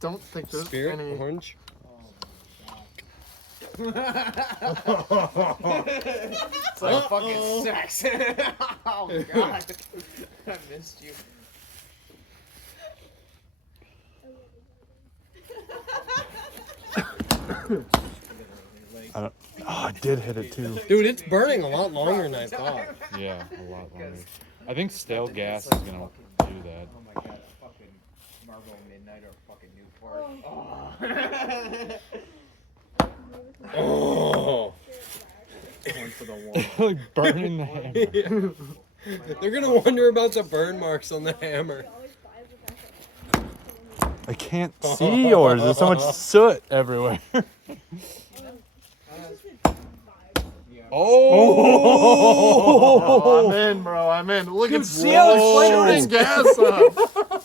don't think there's Spirit any... orange. It's like fucking sex. Oh god. I missed you. I did hit it too. Dude, it's burning a lot longer than I thought. Yeah, a lot longer. I think stale gas is gonna do that. Oh my god, fucking Marvel Midnight or fucking Newport. Oh. Going for the wall. Like burning the hammer. They're gonna wonder about the burn marks on the hammer. I can't see yours. There's so much soot everywhere. Oh, I'm in, bro. I'm in. Look at see how it's shooting gas up.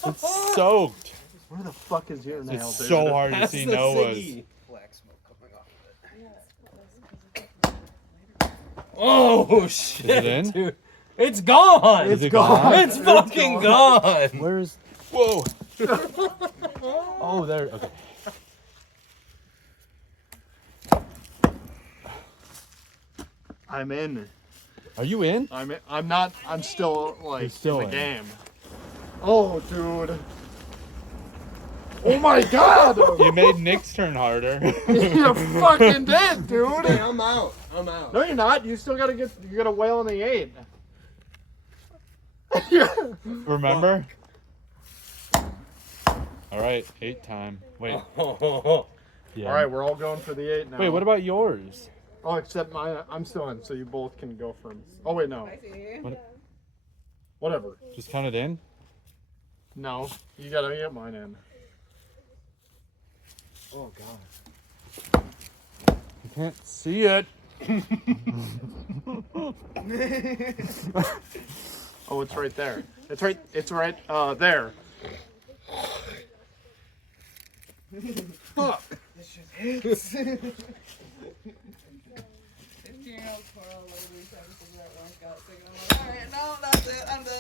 It's soaked. Where the fuck is your nail, It's dude? so hard to That's see the Noah's. ciggy. Black smoke coming off of it. Oh shit, Is it in? dude. It's gone. Is it gone? It's fucking gone. Where's? Whoa. Oh, there. Okay. I'm in. Are you in? I'm in. I'm not. I'm still like You're still in the in. game. Oh, dude. Oh my god. You made Nick's turn harder. You fucking did, dude. Hey, I'm out. I'm out. No, you're not. You still gotta get. You gotta wail in the 8. Remember? All right, 8 time. Wait. Yeah. All right, we're all going for the 8 now. Wait, what about yours? Oh, except mine. I'm still in, so you both can go from. Oh wait, no. I see. Whatever. Just count it in? No, you gotta get mine in. Oh god. You can't see it. Oh, it's right there. It's right. It's right. There. Fuck. This shit hits. 15-year-old Coral literally tried to figure out where I got sick, and I'm like, alright, no, that's it, I'm done.